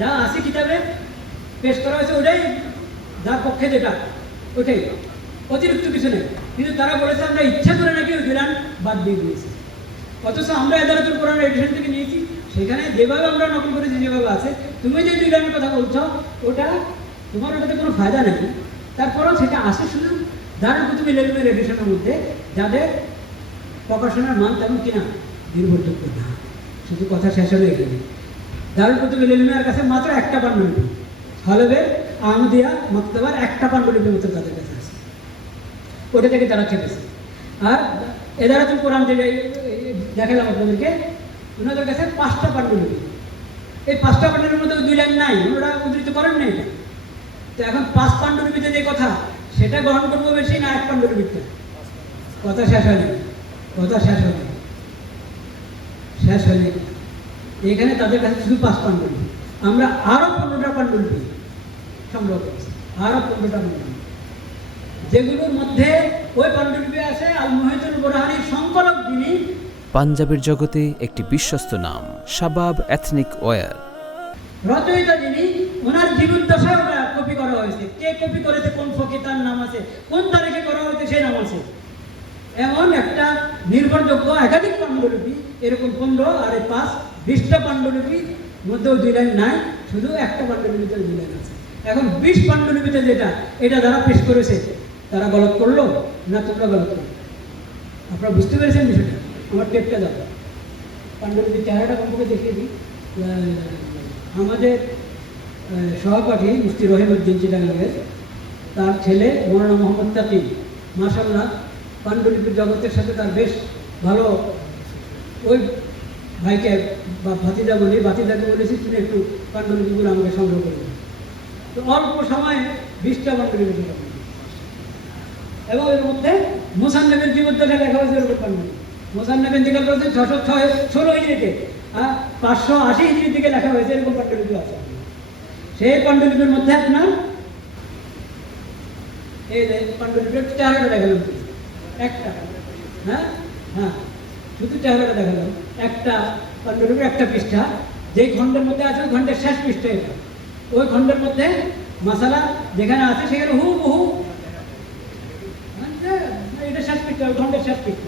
যা আছে কিতাবে পেশ করা হয়েছে ওটাই, যার পক্ষে যেটা ওইটাই, অতিরিক্ত কিছু নেই। কিন্তু তারা বলেছে আমরা ইচ্ছা করে নাকি ওই বিধান বাদ দিয়ে দিয়েছি, অথচ আমরা এদারাতুল কোরআন এডিশন থেকে নিয়েছি, সেখানে যেভাবে আমরা নকল করেছি যেভাবে আছে, তুমি যে দুই লাইনের কথা বলছো ওটা তোমার ওটাতে কোনো ফায়দা নেই। তারপরেও সেটা আসে শুধু দারুল কুতুবুল ইলমের এডিশনের মধ্যে, যাদের প্রকাশনার মান তেমন কিনা নির্ভরযোগ্য না। শুধু কথা শেষ হলে এখানে দারুল কুতুবুল ইলমের কাছে মাত্র একটা পাণ্ডুলিপি, হলবে আহমদিয়া মক্তবার একটা পাণ্ডুলিপি মাত্র তাদের কাছে আছে, ওটা থেকে তারা চেপেছে। আর এদারাতুল কোরআন থেকে দেখালাম আপনাদেরকে, ওনাদের কাছে 5টা পাণ্ডুলিপি, এই 5টা পাণ্ডুলিপির মধ্যে 2 লাইন নাই, ওনারা উদ্ধৃত করেন নাই। তো এখন 5 পাণ্ডুলিপিতে যে কথা সেটা গ্রহণ করবো বেশি না 1 পাণ্ডুলিপিতে? কথা শেষ হয়নি, কথা শেষ হয়নি, শেষ হয়নি। এখানে তাদের কাছে শুধু 5 পাণ্ডুলিপি, আমরা আরো 15টা পাণ্ডুলিপি সংগ্রহ করেছি, আরো 15টা পাণ্ডুলিপি, যেগুলোর মধ্যে ওই পাণ্ডুলিপি আছে আল মুহিতুল বুরহানির সংকলক যিনি, পাঞ্জাবের জগতে একটি বিশ্বস্ত নাম শাবাব এথনিক ওয়্যার, রচয়িতা যিনি, ওনার জীবদ্দশায় ওটা কপি করা হয়েছে, কে কপি করেছে, কোন ফকির তার নাম আছে, কোন তারিখে করা হয়েছে সেই নাম আছে, এমন একটা নির্ভরযোগ্য একাধিক পাণ্ডুলিপি, এরকম 15 আর 5 20টা পাণ্ডুলিপির মধ্যেও 2 লাইন নাই, শুধু একটা পাণ্ডুলিপিতে 2 লাইন আছে। এখন 20 পাণ্ডুলিপিতে যেটা, এটা যারা পেশ করেছে তারা গলত করলো না তোমরা গলত করলো? আপনারা বুঝতে পেরেছেন বিষয়টা? আমার টেপটা দাও, পাণ্ডুলিপির চেহারাটা কমপক্ষে দেখিয়ে দিই। আমাদের সহপাঠী মুফতি রহিমউদ্দিন চিটাগাঙ্গের, তার ছেলে মৌলানা মোহাম্মদ তাকি, মাশাআল্লাহ পাণ্ডুলিপির জগতের সাথে তার বেশ ভালো, ওই ভাইকে বা ভাতিজা বলি, ভাতিজাকে বলেছি তুমি একটু পাণ্ডুলিপিগুলো আমাকে সংগ্রহ করে দেবে। তো অল্প সময়ে 20টা পাণ্ডুলিপি সংগ্রহ করে, এবং এর মধ্যে মুসান্নাফের জীবদ্দশায় লেখা হয়েছে এরকম পাণ্ডুলিপি। মুসান্নাফ ইন্তিকাল করেছে 616 হিজরিতে, 580 হিজরির দিকে লেখা হয়েছে, এরকম পাণ্ডুলিপি আছে। সেই পাণ্ডুলিপির মধ্যে আপনার এই পাণ্ডুলিপির চেহারাটা দেখালাম, একটা, হ্যাঁ হ্যাঁ শুধু চেহারাটা দেখালাম, একটা পাণ্ডুলিপির একটা পৃষ্ঠা, যেই খণ্ডের মধ্যে আছে ওই খণ্ডের শেষ পৃষ্ঠা এটা, ওই খণ্ডের মধ্যে মাসালা যেখানে আছে সেখানে হুবহু, এটা শেষ পৃষ্ঠা, ওই খণ্ডের শেষ পৃষ্ঠা,